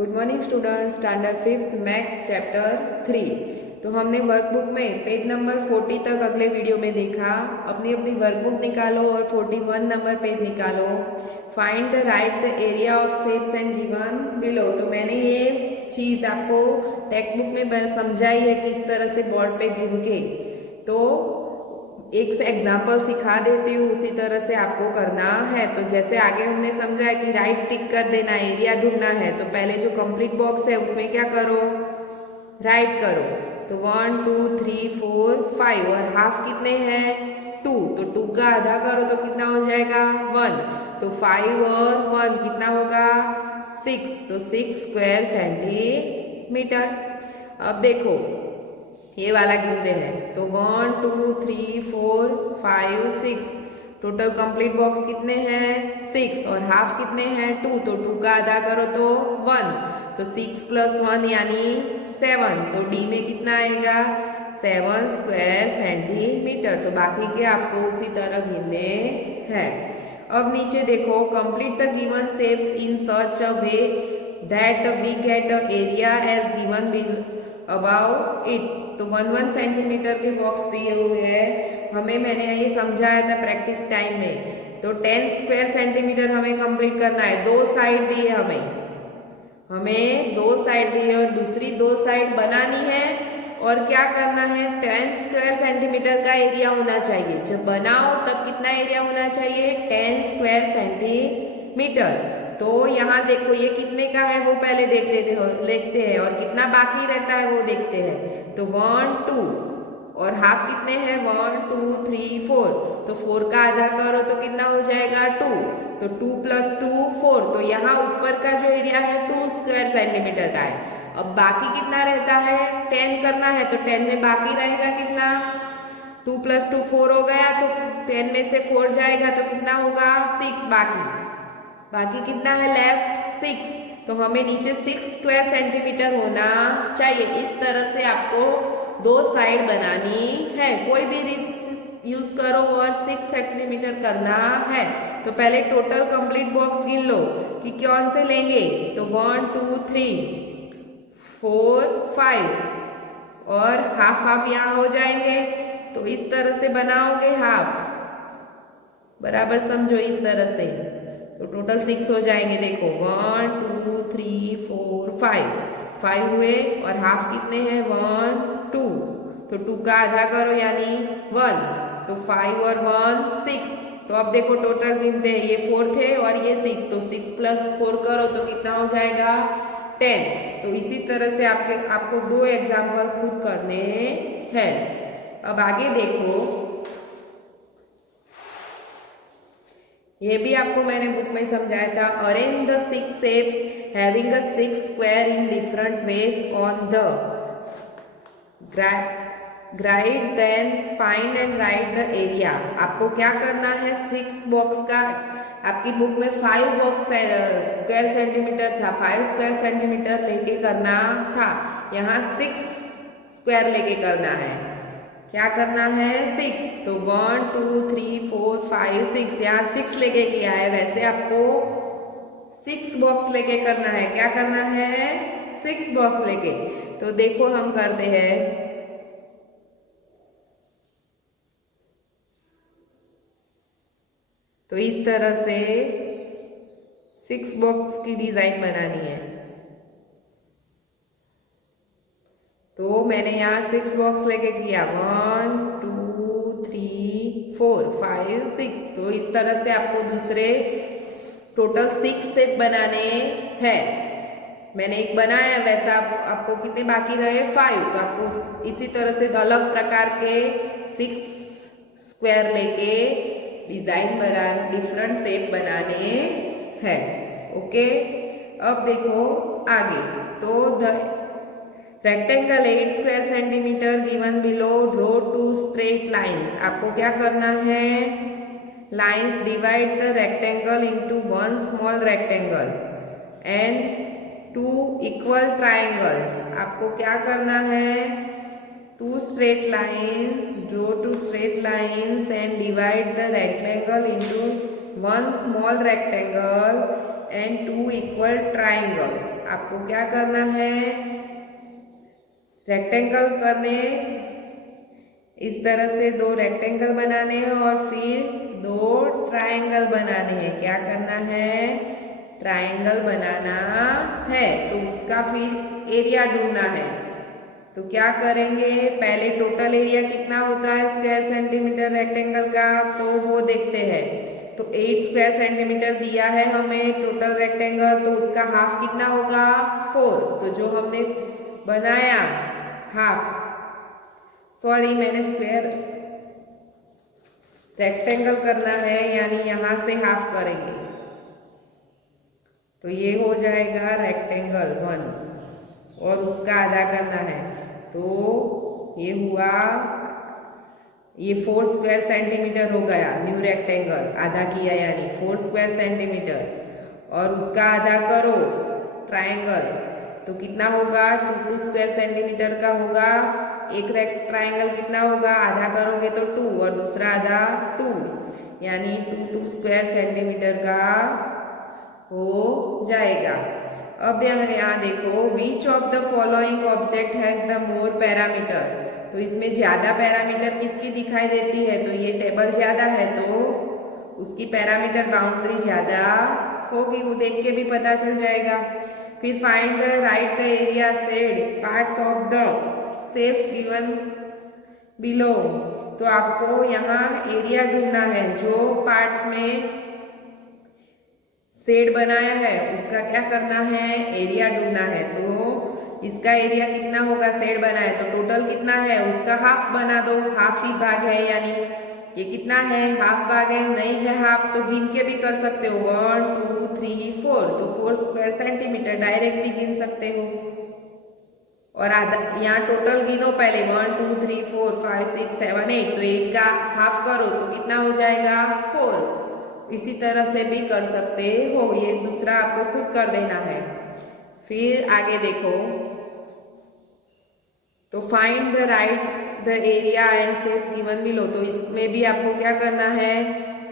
Good morning students, standard 5th maths chapter 3। तो हमने workbook में पेज नंबर 40 तक अगले वीडियो में देखा। अपनी अपनी वर्कबुक निकालो और 41 नंबर पेज निकालो। Find the right the area of shapes and given below. तो मैंने ये चीज़ आपको टेक्स्ट बुक में समझाई है किस तरह से बोर्ड पे गिन के। तो एक से एग्जाम्पल सिखा देती हूँ, उसी तरह से आपको करना है। तो जैसे आगे हमने समझा है कि राइट टिक कर देना, एरिया ढूंढना है। तो पहले जो कंप्लीट बॉक्स है उसमें क्या करो, राइट करो। तो 1 2 3 4 5 और हाफ कितने हैं 2, तो 2 का आधा करो तो कितना हो जाएगा 1। तो 5 और 1 कितना होगा 6, तो 6 स्क्वायर सेंटीमीटर। अब देखो ये वाला गिनते हैं। तो 1 2 3 4 5 6 टोटल कंप्लीट बॉक्स कितने हैं 6 और हाफ कितने हैं 2, तो 2 का आधा करो तो 1। तो 6 + 1 यानी 7। तो डी में कितना आएगा 7 स्क्वायर सेंटीमीटर। तो बाकी के आपको उसी तरह गिनने हैं। अब नीचे देखो, complete the given shapes in such a way that we get a area as given about it. तो 1 सेंटीमीटर के बॉक्स दिए हुए हैं हमें, मैंने ये समझाया था प्रैक्टिस टाइम में। तो 10 स्क्वायर सेंटीमीटर हमें कंप्लीट करना है। 2 साइड दिए हमें 2 साइड दिए और दूसरी 2 साइड बनानी है। और क्या करना है 10 स्क्वायर सेंटीमीटर का एरिया होना चाहिए। जब बनाओ तब कितना एरिया होना चाहिए 10 स्क्वायर सेंटीमीटर। तो यहाँ देखो ये कितने का है वो पहले देखते हैं और कितना बाकी रहता है वो देखते हैं। तो 1 2 और हाफ कितने हैं 1 2 3 4। तो 4 का आधा करो तो कितना हो जाएगा 2। तो 2 + 2 4। तो यहाँ ऊपर का जो एरिया है 2 स्क्वायर सेंटीमीटर का है। अब बाकी कितना रहता है 10 करना है। तो 10 में बाकी रहेगा कितना 2 + 2 4 हो गया। तो 10 में से 4 जाएगा तो कितना होगा 6। बाकी कितना है लेफ्ट 6। तो हमें नीचे 6 स्क्वायर सेंटीमीटर होना चाहिए। इस तरह से आपको 2 साइड बनानी है। कोई भी रिक्स यूज करो और 6 सेंटीमीटर करना है। तो पहले टोटल कंप्लीट बॉक्स गिन लो कि कौन से लेंगे। तो 1 2 3 4 5 और हाफ यहाँ हो जाएंगे। तो इस तरह से बनाओगे हाफ, बराबर समझो इस तरह से। तो टोटल 6 हो जाएंगे। देखो 1 2 3 4 5 हुए और हाफ कितने हैं 1 2। तो 2 का आधा करो यानी 1। तो 5 और 1 6। तो अब देखो टोटल गिनते हैं, ये 4 थे और ये 6। तो 6 + 4 करो तो कितना हो जाएगा 10। तो इसी तरह से आपको 2 एग्जाम्पल खुद करने हैं। अब आगे देखो, ये भी आपको मैंने बुक में समझाया था। Arrange the 6 shapes having a 6 square in different ways on the grid, then find and write the area. आपको क्या करना है 6 बॉक्स का, आपकी बुक में 5 बॉक्स स्क्वायर सेंटीमीटर था, 5 स्क्वायर सेंटीमीटर लेके करना था। यहाँ 6 स्क्वायर लेके करना है। क्या करना है 6। तो 1 2 3 4 5 6 यहाँ 6 लेके किया है। वैसे आपको 6 बॉक्स लेके करना है। क्या करना है 6 बॉक्स लेके। तो देखो हम करते हैं। तो इस तरह से 6 बॉक्स की डिजाइन बनानी है। तो मैंने यहाँ 6 बॉक्स लेके किया 1 2 3 4 5 6। तो इस तरह से आपको दूसरे टोटल 6 शेप बनाने हैं। मैंने एक बनाया, वैसा आपको कितने बाकी रहे 5। तो आपको इसी तरह से अलग प्रकार के 6 स्क्वायर लेके डिजाइन डिफरेंट शेप बनाने हैं। ओके, अब देखो आगे। तो the rectangle 8 square centimetre given below, draw 2 straight lines. आपको क्या करना है lines divide the rectangle into 1 small rectangle and 2 equal triangles. आपको क्या करना है 2 straight lines, draw 2 straight lines and divide the rectangle into 1 small rectangle and 2 equal triangles. आपको क्या करना है, रेक्टेंगल करने, इस तरह से 2 रेक्टेंगल बनाने हैं और फिर 2 ट्राइंगल बनाने हैं। क्या करना है, ट्राइंगल बनाना है, तो उसका फिर एरिया ढूंढना है। तो क्या करेंगे, पहले टोटल एरिया कितना होता है स्क्वायर सेंटीमीटर रेक्टेंगल का, तो वो देखते हैं। तो 8 स्क्वायर सेंटीमीटर दिया है हमें टोटल रेक्टेंगल, तो उसका हाफ कितना होगा 4। तो जो हमने बनाया हाफ, सॉरी मैंने स्क्वायर रेक्टेंगल करना है, यानी यहां से हाफ करेंगे तो ये हो जाएगा रेक्टेंगल 1 और उसका आधा करना है। तो ये हुआ, ये 4 स्क्वायर सेंटीमीटर हो गया न्यू रेक्टेंगल, आधा किया यानी 4 स्क्वायर सेंटीमीटर, और उसका आधा करो ट्राइंगल तो कितना होगा 2 स्क्वायर सेंटीमीटर का होगा। एक ट्राइंगल कितना होगा, आधा करोगे तो 2 और दूसरा आधा 2, यानी 2 स्क्वायर सेंटीमीटर का हो जाएगा। अब यहाँ देखो, which of the following object has the more parameter. तो इसमें ज्यादा पैरामीटर किसकी दिखाई देती है, तो ये टेबल ज्यादा है तो उसकी पैरामीटर बाउंड्री ज्यादा होगी, वो देख के भी पता चल जाएगा। फिर find the right the area said parts of the shapes given below. तो आपको यहाँ एरिया ढूंढना है, जो पार्ट्स में शेड बनाया है उसका क्या करना है, एरिया ढूंढना है। तो इसका एरिया कितना होगा, शेड बना है तो टोटल कितना है उसका हाफ बना दो, हाफ ही भाग है, यानी ये कितना है हाफ भाग है, नहीं है हाफ तो गिन के भी कर सकते हो 1 2 3 4, तो 4 स्क्वायर सेंटीमीटर डायरेक्ट भी गिन सकते हो। और आधा यहाँ टोटल गिनो पहले 1 2 3 4 5 6 7 8, तो 8 का हाफ करो तो कितना हो जाएगा 4। इसी तरह से भी कर सकते हो, ये दूसरा आपको खुद कर देना है। फिर आगे देखो, तो find the right the area and shapes given below. तो इसमें भी आपको क्या करना है,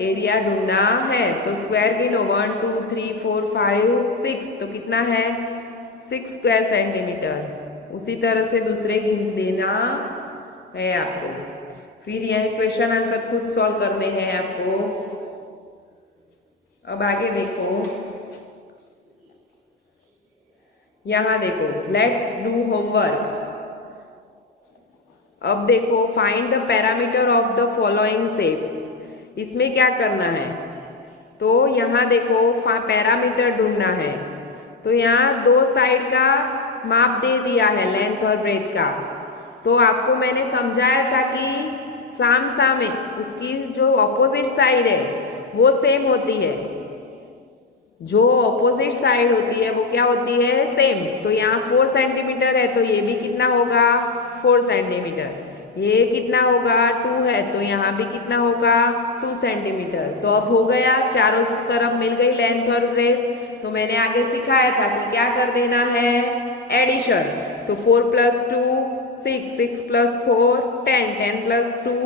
एरिया ढूंढना है। तो स्क्वायर गिनो 1 2 3 4 5 6, तो कितना है 6 स्क्वायर सेंटीमीटर। उसी तरह से दूसरे गिन देना है आपको। फिर यह क्वेश्चन आंसर खुद सॉल्व करने हैं आपको। अब आगे देखो, यहां देखो, लेट्स डू होमवर्क। अब देखो, find the parameter of the following shape. इसमें क्या करना है, तो यहां देखो पैरामीटर ढूंढना है। तो यहाँ 2 साइड का माप दे दिया है, लेंथ और ब्रेथ का। तो आपको मैंने समझाया था कि सामने उसकी जो ऑपोजिट साइड है वो सेम होती है, जो ऑपोजिट साइड होती है वो क्या होती है, सेम। तो यहाँ 4 सेंटीमीटर है तो ये भी कितना होगा 4 सेंटीमीटर, ये कितना होगा 2 है तो यहाँ भी कितना होगा 2 सेंटीमीटर। तो अब हो गया, चारों तरफ मिल गई लेंथ और ब्रेथ। तो मैंने आगे सिखाया था कि क्या कर देना है, एडिशन। तो 4 + 2 6, 6 + 4 10, 10 + 2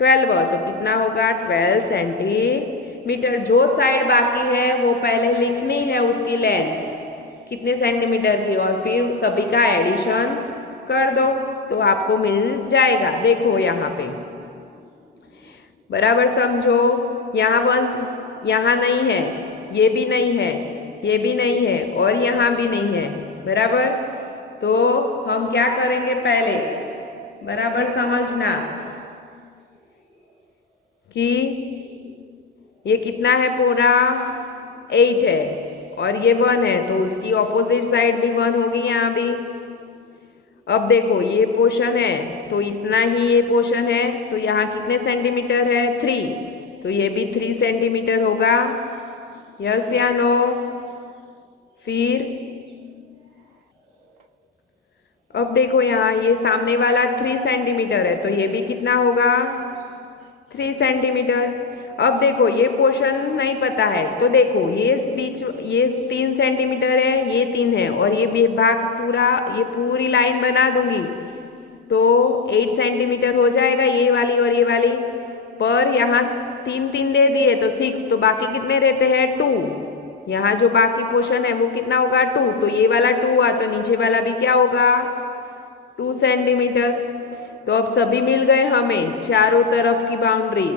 12, तो कितना होगा 12 सेंटीमीटर। जो साइड बाकी है वो पहले लिखनी है, उसकी लेंथ कितने सेंटीमीटर की, और फिर सभी का एडिशन कर दो तो आपको मिल जाएगा। देखो यहाँ पे बराबर समझो, यहाँ 1 यहाँ नहीं है, ये भी नहीं है, ये भी नहीं है और यहाँ भी नहीं है, बराबर। तो हम क्या करेंगे, पहले बराबर समझना कि ये कितना है, पूरा 8 है और ये 1 है तो उसकी ऑपोजिट साइड भी 1 होगी यहाँ भी। अब देखो ये पोर्शन है तो इतना ही ये पोर्शन है, तो यहाँ कितने सेंटीमीटर है 3, तो ये भी 3 सेंटीमीटर होगा, यस या नो। फिर अब देखो यहाँ ये सामने वाला 3 सेंटीमीटर है तो ये भी कितना होगा 3 सेंटीमीटर। अब देखो ये पोर्शन नहीं पता है तो देखो ये बीच ये 3 सेंटीमीटर है, ये 3 है और ये भाग पूरा, ये पूरी लाइन बना दूंगी तो 8 सेंटीमीटर हो जाएगा, ये वाली और ये वाली। पर यहाँ 3 3 दे दिए तो 6, तो बाकी कितने रहते हैं 2, यहाँ जो बाकी पोर्शन है वो कितना होगा 2, तो ये वाला 2 हुआ तो नीचे वाला भी क्या होगा 2 सेंटीमीटर। तो अब सभी मिल गए हमें चारों तरफ की बाउंड्री,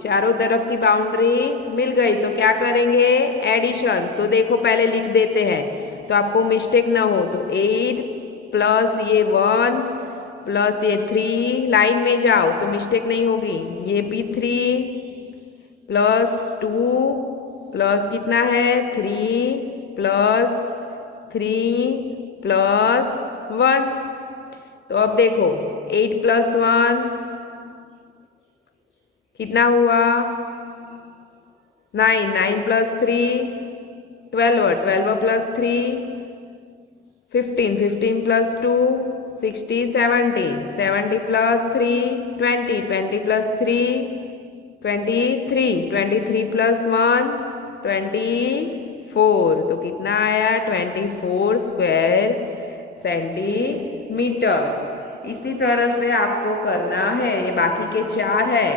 चारों तरफ की बाउंड्री मिल गई तो क्या करेंगे एडिशन। तो देखो पहले लिख देते हैं तो आपको मिस्टेक ना हो। तो 8 प्लस ये 1 प्लस ये 3, लाइन में जाओ तो मिस्टेक नहीं होगी। ये भी 3 प्लस 2 प्लस कितना है 3 प्लस 3 प्लस 1। तो अब देखो 8 प्लस 1 कितना हुआ 9, 9 plus 3 12, 12 plus 3 15, 15 plus 2 60, 70, 70 plus 3 20, 20 plus 3 23, 23 plus 1 24। तो कितना आया 24 स्क्वायर सेंटीमीटर। इसी तरह से आपको करना है, ये बाकी के 4 है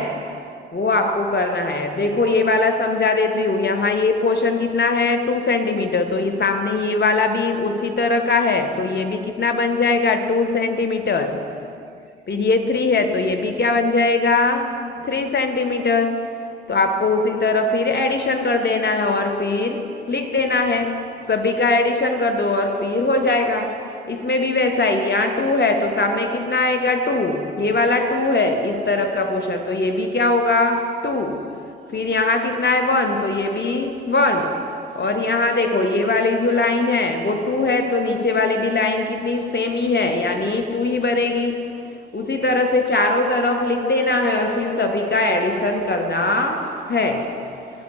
वो आपको करना है। देखो ये वाला समझा देती हूँ, यहाँ ये पोर्शन कितना है 2 सेंटीमीटर, तो ये सामने ये वाला भी उसी तरह का है तो ये भी कितना बन जाएगा 2 सेंटीमीटर। फिर ये 3 है तो ये भी क्या बन जाएगा 3 सेंटीमीटर। तो आपको उसी तरह फिर एडिशन कर देना है और फिर लिख देना है, सभी का एडिशन कर दो और फिर हो जाएगा। इसमें भी वैसा ही, यहाँ 2 है तो सामने कितना आएगा 2, ये वाला 2 है इस तरफ का पोर्शन तो ये भी क्या होगा 2। फिर यहाँ कितना है 1 तो ये भी 1। और यहाँ देखो ये वाली जो लाइन है वो 2 है तो नीचे वाली भी लाइन कितनी सेम ही है यानी 2 ही बनेगी। उसी तरह से चारों तरफ लिख देना है और फिर सभी का एडिशन करना है।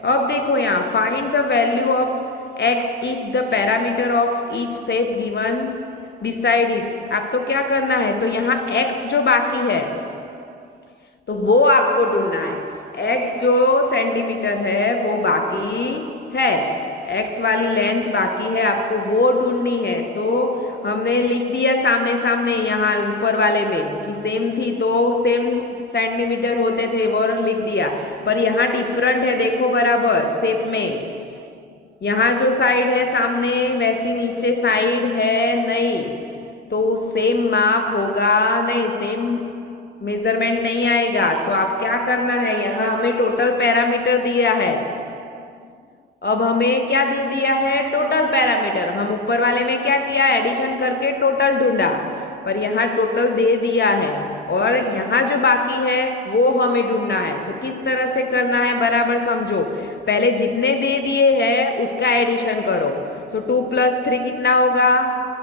अब देखो यहाँ find the value of x if the parameter of each shape given beside it. आप तो क्या करना है तो यहाँ x जो बाकी है तो वो आपको ढूंढना है। x जो सेंटीमीटर है वो बाकी है, x वाली लेंथ बाकी है आपको वो ढूंढनी है। तो हमने लिख दिया सामने सामने यहाँ ऊपर वाले में कि सेम थी तो सेम सेंटीमीटर होते थे वो लिख दिया, पर यहाँ डिफरेंट है देखो बराबर शेप में। यहाँ जो साइड है सामने वैसी नीचे साइड है नहीं, तो सेम माप होगा नहीं, सेम मेजरमेंट नहीं आएगा। तो आप क्या करना है, यहाँ हमें टोटल पैरामीटर दिया है, अब हमें क्या दे दिया है टोटल पैरामीटर। हम ऊपर वाले में क्या किया एडिशन करके टोटल ढूंढा, पर यहाँ टोटल दे दिया है और यहाँ जो बाकी है वो हमें ढूंढना है। तो किस तरह से करना है बराबर समझो। पहले जितने दे दिए हैं उसका एडिशन करो। तो 2 प्लस 3 कितना होगा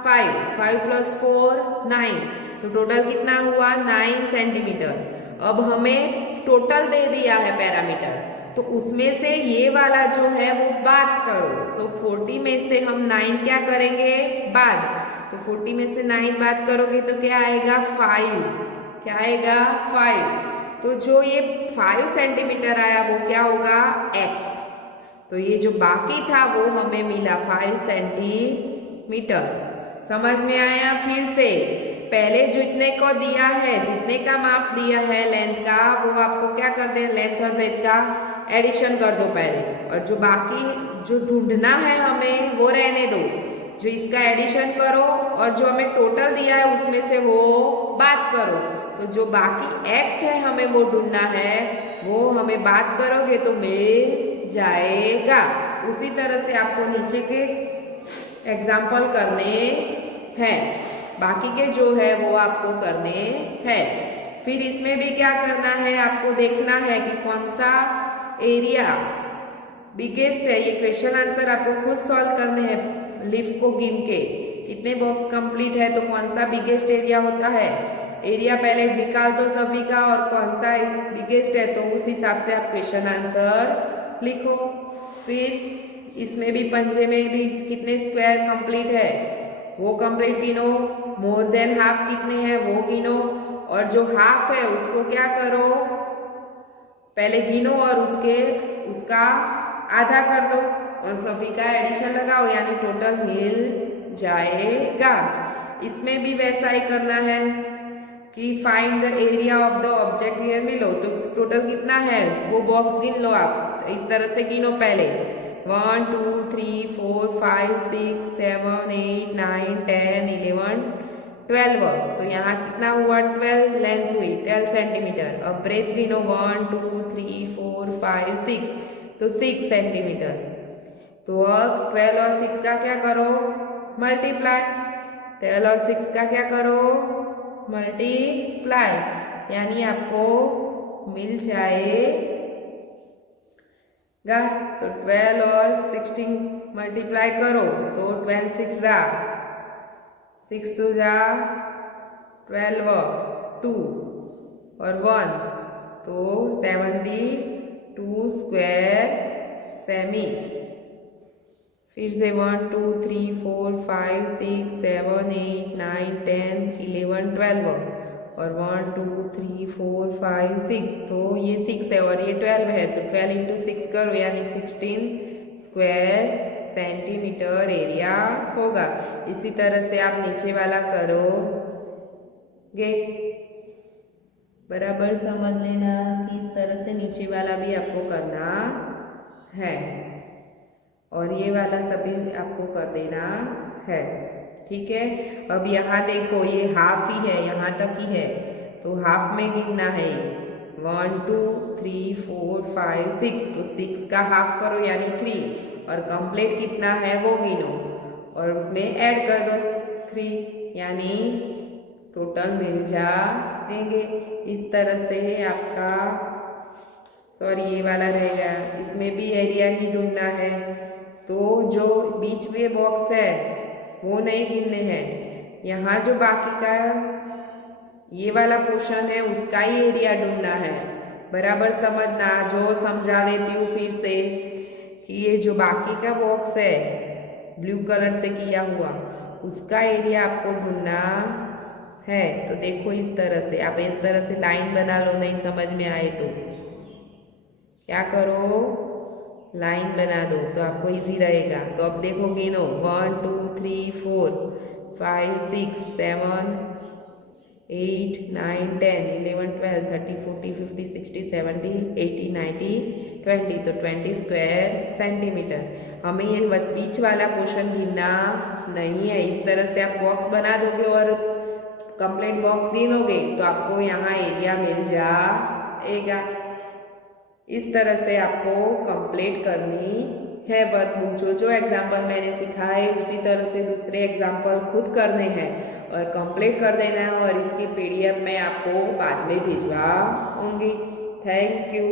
5, 5 प्लस 4 9, तो टोटल कितना हुआ 9 सेंटीमीटर। अब हमें टोटल दे दिया है पैरामीटर तो उसमें से ये वाला जो है वो बात करो। तो 40 में से हम 9 क्या करेंगे बाद, तो 40 में से 9 बात करोगे तो क्या आएगा 5, क्या आएगा 5। तो जो ये 5 सेंटीमीटर आया वो क्या होगा x। तो ये जो बाकी था वो हमें मिला 5 सेंटीमीटर। समझ में आया। फिर से पहले जितने को दिया है, जितने का माप दिया है लेंथ का, वो आपको क्या कर दें लेंथ और ब्रेथ का एडिशन कर दो पहले, और जो बाकी जो ढूंढना है हमें वो रहने दो, जो इसका एडिशन करो और जो हमें टोटल दिया है उसमें से वो बात करो। तो जो बाकी x है हमें वो ढूंढना है, वो हमें बात करोगे तो मिल जाएगा। उसी तरह से आपको नीचे के एग्जाम्पल करने हैं, बाकी के जो है वो आपको करने हैं। फिर इसमें भी क्या करना है आपको देखना है कि कौन सा एरिया बिगेस्ट है। ये क्वेश्चन आंसर आपको खुद सॉल्व करने हैं लीफ को गिन के, कितने बॉक्स कंप्लीट है तो कौन सा बिगेस्ट एरिया होता है। एरिया पहले निकाल दो सभी का और कौन सा बिगेस्ट है तो उस हिसाब से आप क्वेश्चन आंसर लिखो। फिर इसमें भी पंजे में भी कितने स्क्वायर कंप्लीट है वो कंप्लीट गिनो, मोर देन हाफ कितने हैं वो गिनो, और जो हाफ है उसको क्या करो पहले गिनो और उसका आधा कर दो और सभी का एडिशन लगाओ यानी टोटल मिल जाएगा। इसमें भी वैसा ही करना है कि find the area of the object here मिलो, तो टोटल कितना है वो बॉक्स गिन लो आप, इस तरह से गिनो पहले 1 2 3 4 5 6 7 8 9 10 11 12। तो यहाँ कितना हुआ 12 लेंथ हुई 12 सेंटीमीटर। अब ब्रेथ गिनो 1 2 3 4 5 6 तो 6 सेंटीमीटर। तो अब 12 और 6 का क्या करो मल्टीप्लाई, 12 और 6 का क्या करो मल्टीप्लाई, यानी आपको मिल जाएगा। तो 12 और 16 मल्टीप्लाई करो तो 12 6 जा 6 2 जा 12 2 और 1 तो 72 स्क्वायर सेमी। फिर से 1 2 3 4 5 6 7 8 9 10 11 12 और 1 2 3 4 5 6 तो ये 6 है और ये 12 है तो 12 इंटू 6 करो यानी 16 स्क्वायर सेंटीमीटर एरिया होगा। इसी तरह से आप नीचे वाला करोगे। बराबर समझ लेना कि इस तरह से नीचे वाला भी आपको करना है और ये वाला सभी आपको कर देना है। ठीक है। अब यहाँ देखो ये हाफ ही है, यहाँ तक ही है तो हाफ में गिनना है 1 2 3 4 5 6 तो 6 का हाफ करो यानी 3 और कंप्लीट कितना है वो गिनो और उसमें ऐड कर दो 3 यानी टोटल मिल जाएंगे। इस तरह से आपका सॉरी ये वाला रहेगा, इसमें भी एरिया ही ढूंढना है। तो जो बीच में बॉक्स है वो नहीं गिनने हैं, यहाँ जो बाकी का ये वाला पोर्शन है उसका ही एरिया ढूंढना है। बराबर समझना। जो समझा देती हूँ फिर से कि ये जो बाकी का बॉक्स है ब्लू कलर से किया हुआ उसका एरिया आपको ढूंढना है। तो देखो इस तरह से आप इस तरह से लाइन बना लो, नहीं समझ में आए तो क्या करो लाइन बना दो तो आपको इजी रहेगा। तो अब देखो गिनो 1 2 3 4 5 6 7 8 9 10 11 12 13 14 15 16 17 18 19 20 तो 20 स्क्वायर सेंटीमीटर। हमें ये बीच वाला पोर्शन गिनना नहीं है। इस तरह से आप बॉक्स बना दोगे और कंप्लीट बॉक्स गिनोगे तो आपको यहाँ एरिया मिल जाएगा। इस तरह से आपको कंप्लीट करनी है वर्कबुक। जो एग्जाम्पल मैंने सिखाए उसी तरह से दूसरे एग्जाम्पल खुद करने हैं और कंप्लीट कर देना है और इसकी PDF मैं आपको बाद में भिजवाऊंगी। Thank you.